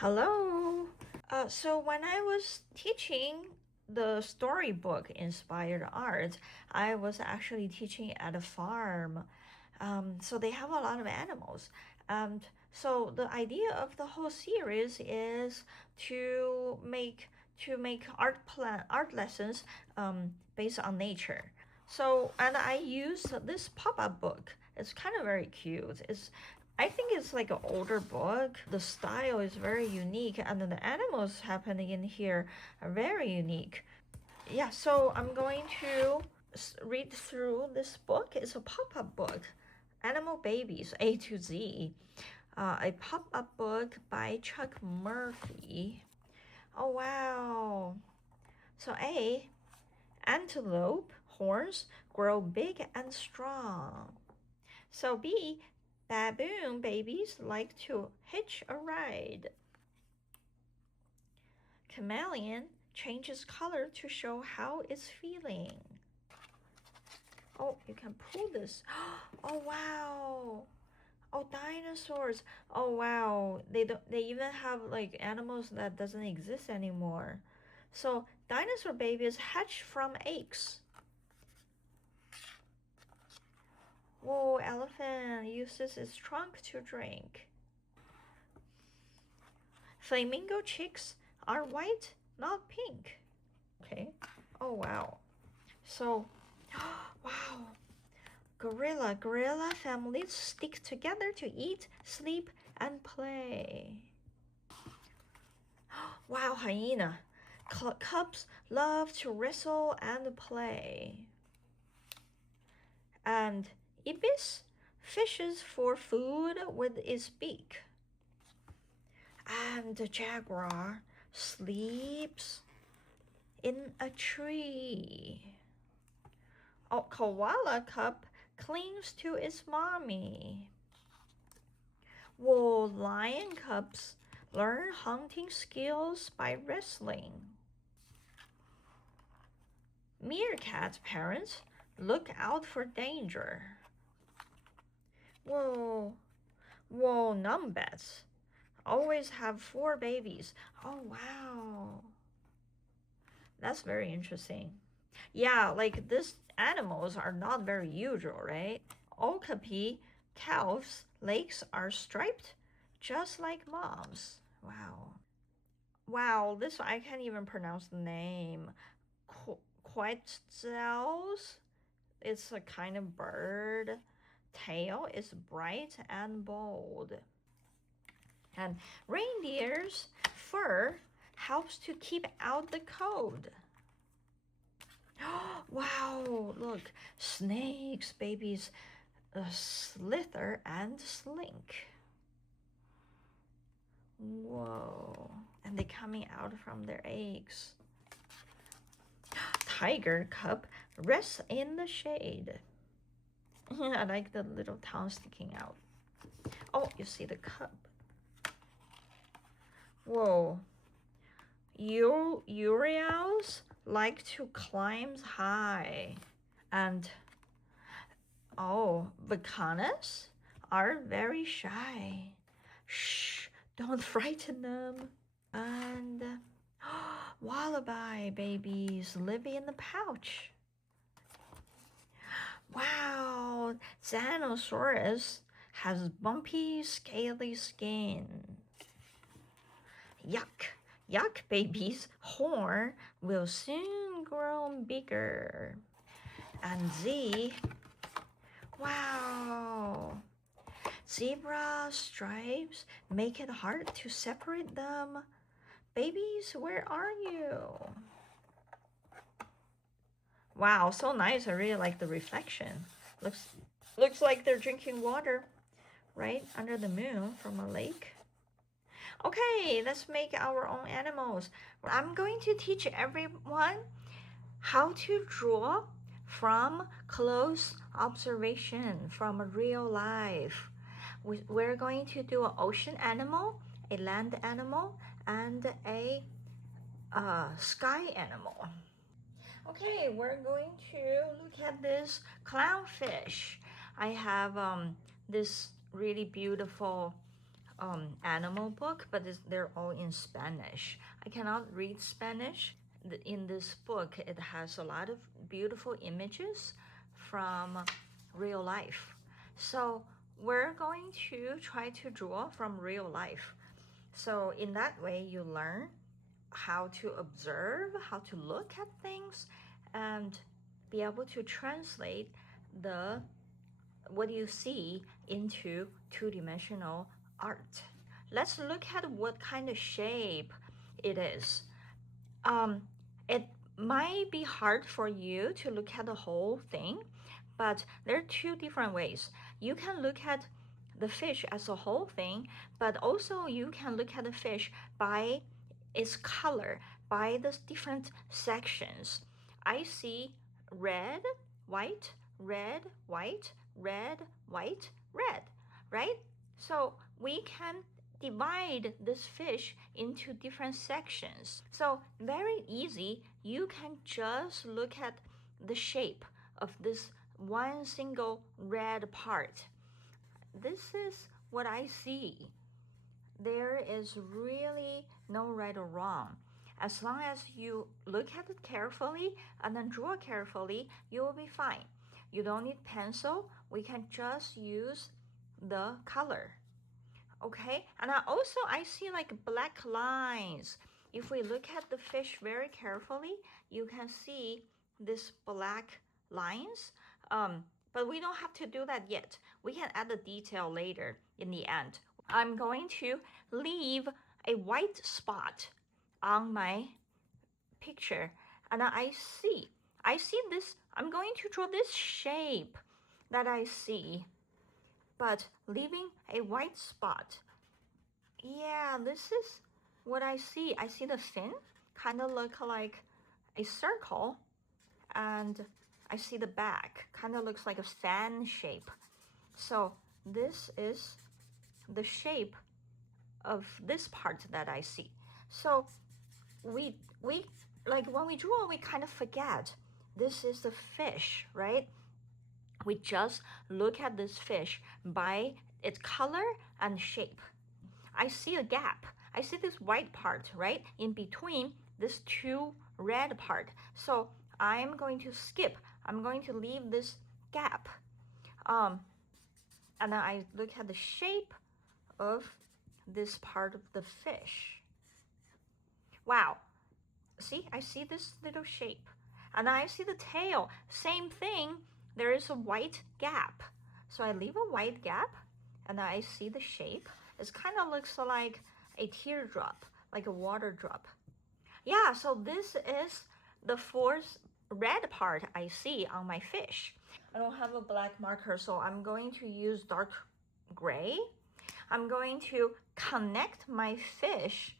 Hello. So when I was teaching the storybook inspired art, I was actually teaching at a farm. So they have a lot of animals. And so the idea of the whole series is to make art lessons based on nature. So and I used this pop-up book. It's kind of very cute. I think it's like an older book. The style is very unique, and the animals happening in here are very unique. Yeah, so I'm going to read through this book. It's a pop-up book, Animal Babies A to Z, a pop-up book by Chuck Murphy. Oh wow! So A, antelope horns grow big and strong. So B, baboon babies like to hitch a ride. Chameleon changes color to show how it's feeling. Oh, you can pull this. Oh wow. Oh, dinosaurs. Oh wow. They even have like animals that doesn't exist anymore. So dinosaur babies hatch from eggs. Whoa, elephant uses its trunk to drink. Flamingo chicks are white, not pink. Okay. Oh wow. So, wow. Gorilla families stick together to eat, sleep, and play. Wow, hyena. Cubs love to wrestle and play. And ibis fishes for food with its beak. And the jaguar sleeps in a tree. Oh, koala cub clings to its mommy. Whoa, lion cubs learn hunting skills by wrestling. Meerkat parents look out for danger. Whoa, numbats always have 4 babies. Oh, wow. That's very interesting. Yeah, like these animals are not very usual, right? Okapi calves' legs are striped just like mom's. Wow. Wow, this I can't even pronounce the name. Quetzals. It's a kind of bird. Tail is bright and bold. And reindeer's fur helps to keep out the cold. Wow, look, snakes, babies slither and slink. Whoa, and they're coming out from their eggs. Tiger cub rests in the shade. I like the little tongue sticking out. Oh, you see the cub. Whoa. Urials like to climb high. And oh, vacanas are very shy. Shh, don't frighten them. And wallaby babies live in the pouch. Wow, Xanosaurus has bumpy, scaly skin. Yuck baby's horn will soon grow bigger. And Z, wow, zebra stripes make it hard to separate them. Babies, where are you? Wow, so nice. I really like the reflection. Looks like they're drinking water right under the moon from a lake. Okay, let's make our own animals. I'm going to teach everyone how to draw from close observation from real life. We're going to do an ocean animal, a land animal, and a sky animal. Okay, we're going to look at this clownfish. I have this really beautiful animal book, but they're all in Spanish. I cannot read Spanish. In this book, it has a lot of beautiful images from real life. So we're going to try to draw from real life. So in that way, you learn how to observe, how to look at things, and be able to translate what you see into two-dimensional art. Let's look at what kind of shape it is. It might be hard for you to look at the whole thing, but there are two different ways. You can look at the fish as a whole thing, but also you can look at the fish by its color, by the different sections. I see red, white, red, white, red, white, red, right? So we can divide this fish into different sections. So very easy, you can just look at the shape of this one single red part. This is what I see. There is really no right or wrong. As long as you look at it carefully and then draw carefully, you will be fine. You don't need pencil. We can just use the color. Okay, and I see like black lines. If we look at the fish very carefully, you can see this black lines. But we don't have to do that yet. We can add the detail later in the end. I'm going to leave a white spot on my picture, and I see this. I'm going to draw this shape that I see, but leaving a white spot. Yeah, this is what I see. I see the fin kind of look like a circle, and I see the back kind of looks like a fan shape. So this is the shape of this part that I see. So we like when we draw, we kind of forget this is the fish, right? We just look at this fish by its color and shape. I see a gap. I see this white part, right? In between this two red part. So I'm going to skip. I'm going to leave this gap. And then I look at the shape of this part of the fish. Wow. See, I see this little shape. And I see the tail. Same thing. There is a white gap. So I leave a white gap, and I see the shape. It kind of looks like a teardrop, like a water drop. Yeah, so this is the fourth red part I see on my fish. I don't have a black marker, so I'm going to use dark gray. I'm going to connect my fish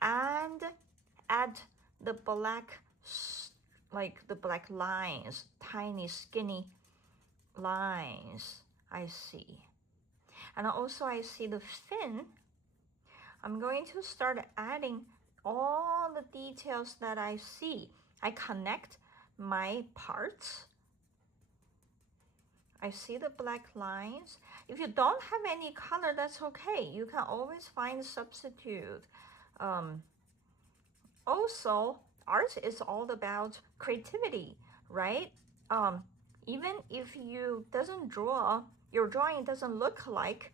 and add the black, like the black lines, tiny skinny lines I see. And also I see the fin. I'm going to start adding all the details that I see. I connect my parts. I see the black lines. If you don't have any color, that's okay. You can always find a substitute. Also, art is all about creativity, right? Even if you doesn't draw, your drawing doesn't look like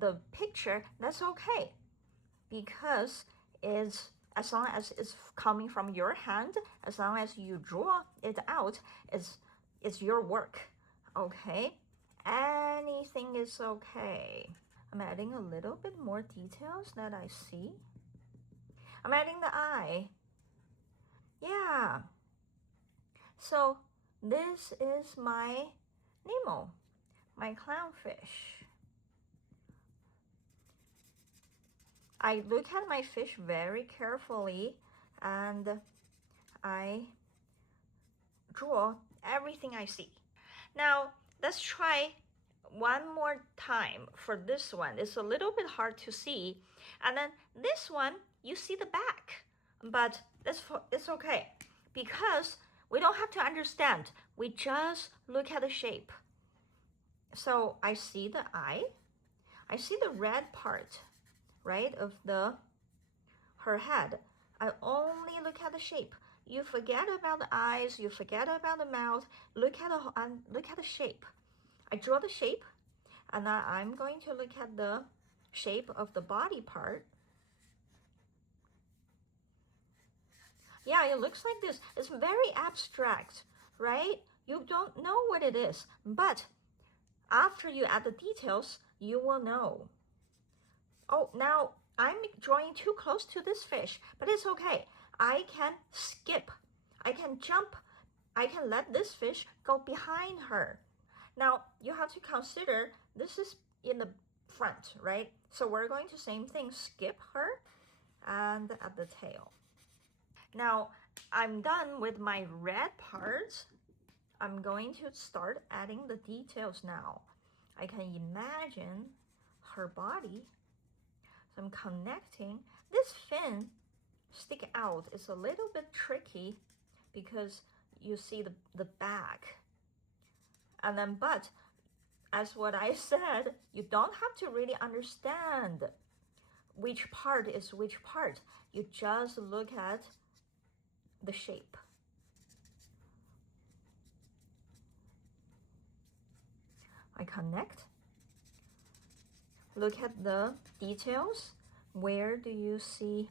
the picture, that's okay. Because it's, as long as it's coming from your hand, as long as you draw it out, it's your work, okay? Anything is okay. I'm adding a little bit more details that I see. I'm adding the eye. Yeah. So this is my Nemo, my clownfish. I look at my fish very carefully and I draw everything I see. Now, let's try one more time for this one. It's a little bit hard to see. And then this one, you see the back, but it's okay because we don't have to understand. We just look at the shape. So I see the eye. I see the red part, right, of her head. I only look at the shape. You forget about the eyes, you forget about the mouth, look at the shape. I draw the shape, and then I'm going to look at the shape of the body part. Yeah, it looks like this. It's very abstract, right? You don't know what it is, but after you add the details, you will know. Oh, now I'm drawing too close to this fish, but it's okay. I can skip. I can jump. I can let this fish go behind her. Now, you have to consider this is in the front, right? So we're going to same thing, skip her and at the tail. Now, I'm done with my red parts. I'm going to start adding the details now. I can imagine her body. So I'm connecting. This fin stick out is a little bit tricky because you see the back. And then, but as what I said, you don't have to really understand which part is which part. You just look at the shape. I connect. Look at the details. Where do you see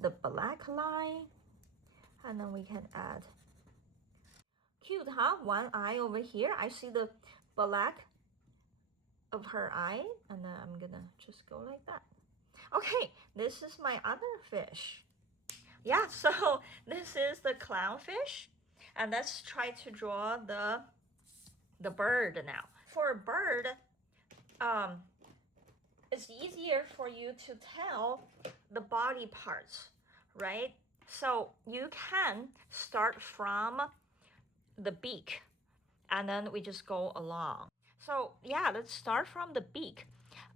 the black line? And then we can add. Cute, huh? One eye over here. I see the black of her eye, and then I'm gonna just go like that. Okay, this is my other fish. Yeah, so this is the clownfish, and let's try to draw the bird now. For a bird, it's easier for you to tell the body parts, right? So you can start from the beak, and then we just go along. So yeah, let's start from the beak.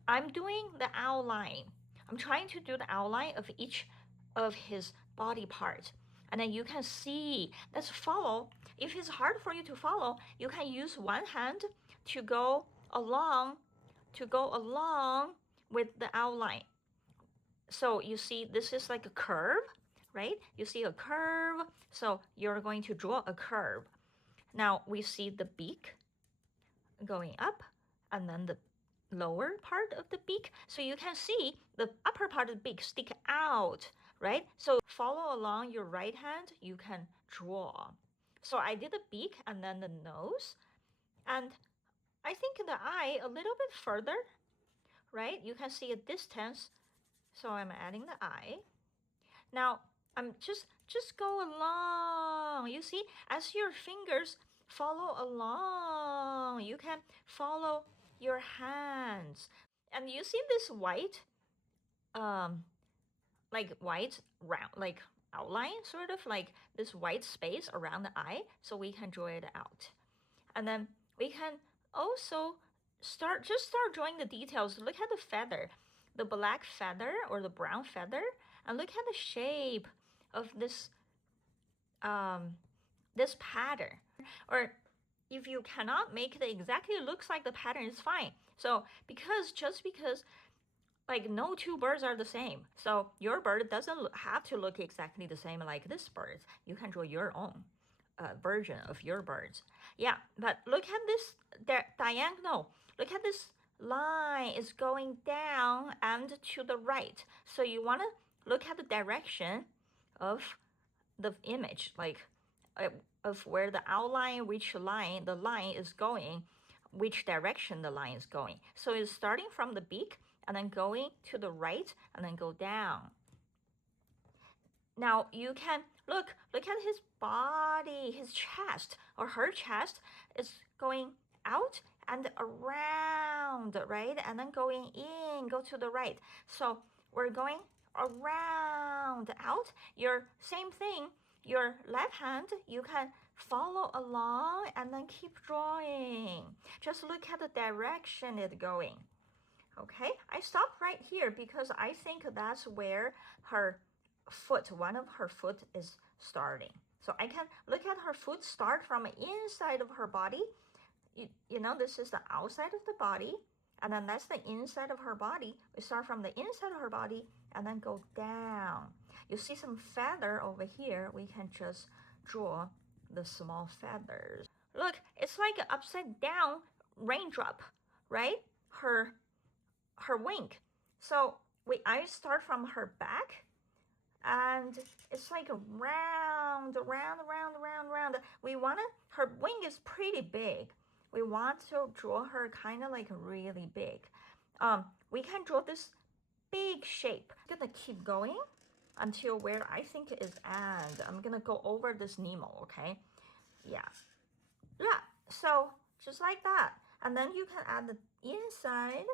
I'm doing the outline. I'm trying to do the outline of each of his body parts. And then you can see, let's follow. If it's hard for you to follow, you can use one hand to go along with the outline. So you see, this is like a curve, right? You see a curve, so you're going to draw a curve. Now we see the beak going up, and then the lower part of the beak. So you can see the upper part of the beak stick out, right? So follow along your right hand, you can draw. So I did the beak and then the nose, and I think the eye a little bit further, right? You can see a distance. So I'm adding the eye. Now I'm just go along. You see, as your fingers follow along, you can follow your hands. And you see this white, like white round, like outline, sort of like this white space around the eye, so we can draw it out. And then we can also start drawing the details. Look at the feather, the black feather or the brown feather, and look at the shape of this this pattern. Or if you cannot make it exactly looks like the pattern, it's fine. So just because like no two birds are the same, so your bird doesn't have to look exactly the same like this bird. You can draw your own version of your birds. Yeah, but look at this diagonal. Look at this line is going down and to the right. So you want to look at the direction of the image, like of where the outline, which line the line is going, which direction the line is going. So it's starting from the beak and then going to the right and then go down. Now you can look at his body, his chest or her chest is going out and around, right? And then going in, go to the right. So we're going around, out. Your same thing, your left hand, you can follow along and then keep drawing. Just look at the direction it's going. Okay, I stopped right here because I think that's where her foot, one of her foot is starting. So I can look at her foot start from inside of her body. You know, this is the outside of the body, And then that's the inside of her body. We start from the inside of her body and then go down. You see some feather over here. We can just draw the small feathers. Look, it's like an upside down raindrop, right? Her wing. So I start from her back, and it's like a round. We want to, her wing is pretty big. We want to draw her kind of like really big. We can draw this big shape. I'm gonna keep going until where I think it is end. I'm gonna go over this Nemo, okay? Yeah. So just like that. And then you can add the inside.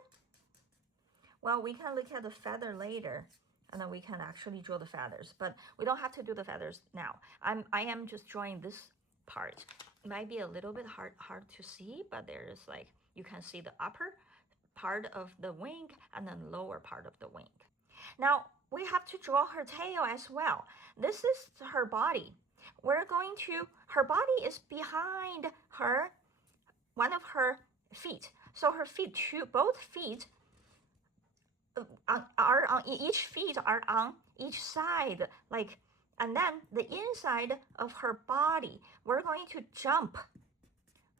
Well, we can look at the feather later, and then we can actually draw the feathers, but we don't have to do the feathers now. I am just drawing this part. It might be a little bit hard to see, but there's like, you can see the upper part of the wing and then lower part of the wing. Now we have to draw her tail as well. This is her body. We're going to, her body is behind her, one of her feet. So her feet, both feet are on each feet are on each side, like, and then the inside of her body, we're going to jump,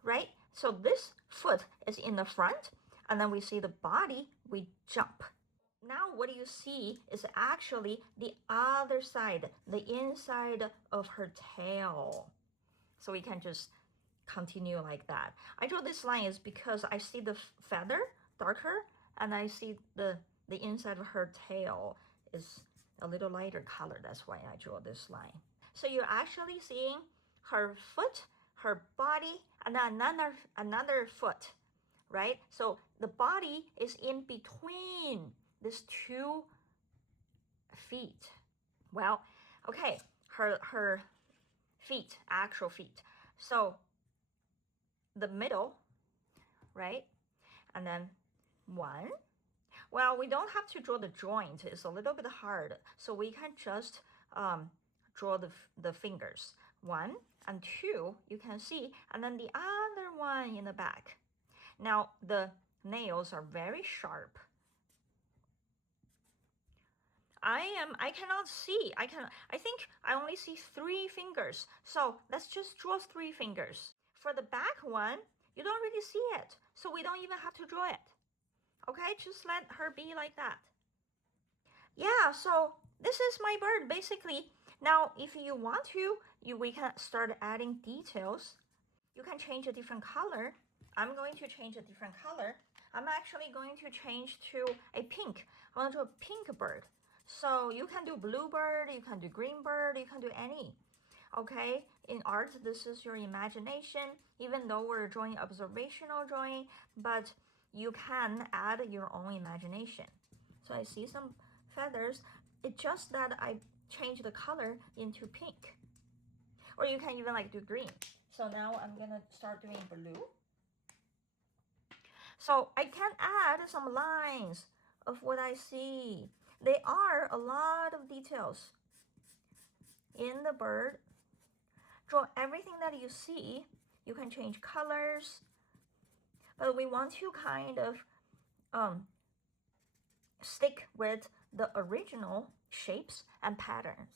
right? So this foot is in the front, and then we see the body, we jump. Now what you see is actually the other side, the inside of her tail. So we can just continue like that. I draw this line is because I see the feather darker, and I see the inside of her tail is a little lighter color. That's why I draw this line. So you're actually seeing her foot, her body, and another foot, right? So the body is in between these two feet. Well, okay, her feet, actual feet. So the middle, right? And then one. Well, we don't have to draw the joint. It's a little bit hard. So we can just draw the fingers. 1 and 2, you can see. And then the other one in the back. Now, the nails are very sharp. I cannot see. I think I only see 3 fingers. So let's just draw 3 fingers. For the back one, you don't really see it. So we don't even have to draw it. Okay, just let her be like that. Yeah, so this is my bird basically. Now, if you want to, we can start adding details. You can change a different color. I'm going to change a different color. I'm actually going to change to a pink. I want to do a pink bird. So you can do blue bird, you can do green bird, you can do any. Okay, in art, this is your imagination, even though we're drawing observational drawing, but you can add your own imagination. So I see some feathers. It's just that I changed the color into pink. Or you can even like do green. So now I'm gonna start doing blue. So I can add some lines of what I see. There are a lot of details in the bird. Draw everything that you see. You can change colors. But we want to kind of stick with the original shapes and patterns.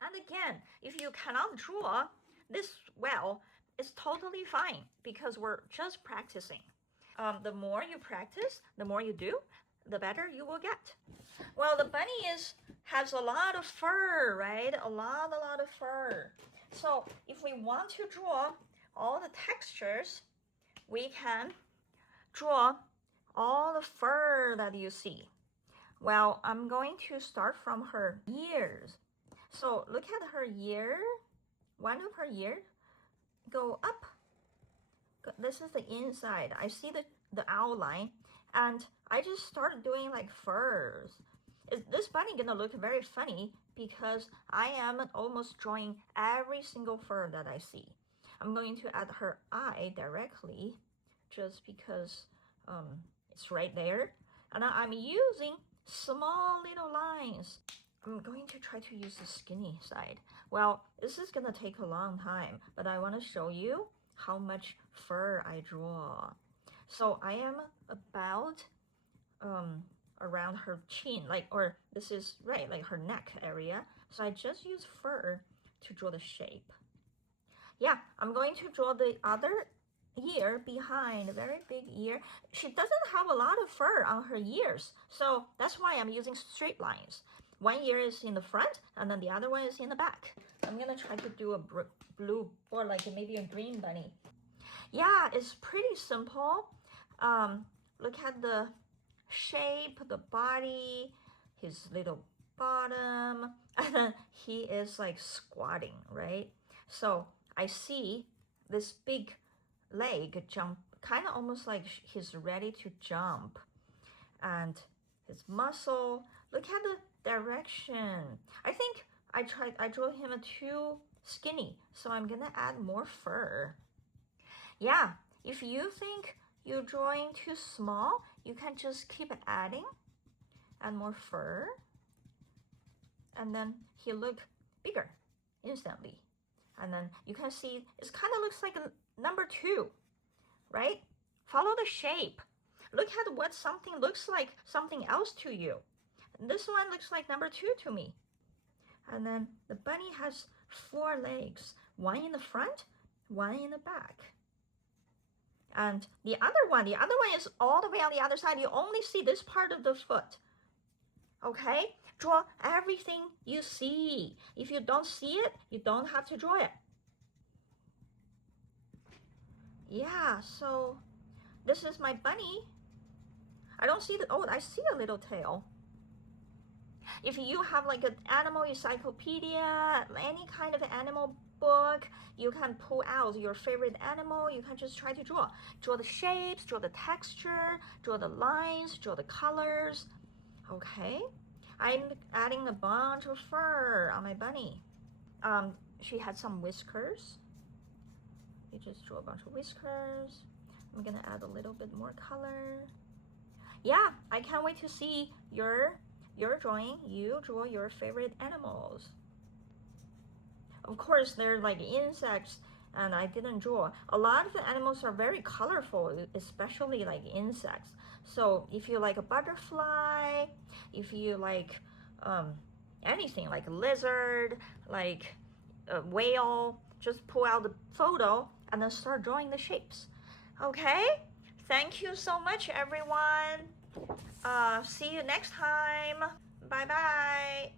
And again, if you cannot draw this well, it's totally fine because we're just practicing. The more you practice, the more you do, the better you will get. Well, the bunny has a lot of fur, right? A lot of fur. So if we want to draw all the textures, we can draw all the fur that you see. Well, I'm going to start from her ears. So look at her ear. One of her ears go up. This is the inside. I see the outline, and I just started doing like furs. Is this bunny gonna look very funny because I am almost drawing every single fur that I see. I'm going to add her eye directly just because it's right there. And I'm using small little lines. I'm going to try to use the skinny side. Well, this is gonna take a long time, but I wanna show you how much fur I draw. So I am about around her chin, like, or this is right, like her neck area. So I just use fur to draw the shape. Yeah, I'm going to draw the other ear behind, a very big ear. She doesn't have a lot of fur on her ears, so that's why I'm using straight lines. One ear is in the front, and then the other one is in the back. I'm gonna try to do a blue or like maybe a green bunny. Yeah, it's pretty simple. Look at the shape, the body, his little bottom, and then he is like squatting, right? So I see this big leg jump, kind of almost like he's ready to jump. And his muscle, look at the direction. I think I drew him too skinny, so I'm gonna add more fur. Yeah, if you think you're drawing too small, you can just keep adding and more fur, and then he look bigger instantly. And then you can see it kind of looks like a number 2, right? Follow the shape. Look at what something looks like something else to you. This one looks like number 2 to me. And then the bunny has 4 legs, one in the front, one in the back. And the other one is all the way on the other side. You only see this part of the foot. Okay? Draw everything you see. If you don't see it, you don't have to draw it. Yeah, so this is my bunny. I don't see the, oh, I see a little tail. If you have like an animal encyclopedia, any kind of animal book, you can pull out your favorite animal. You can just try to draw. Draw the shapes, draw the texture, draw the lines, draw the colors. Okay, I'm adding a bunch of fur on my bunny. She had some whiskers. You just draw a bunch of whiskers. I'm gonna add a little bit more color. Yeah, I can't wait to see your drawing. You draw your favorite animals. Of course, they're like insects, and I didn't draw. A lot of the animals are very colorful, especially like insects. So if you like a butterfly, if you like anything like a lizard, like a whale, just pull out the photo and then start drawing the shapes. Okay? Thank you so much, everyone. See you next time. Bye-bye.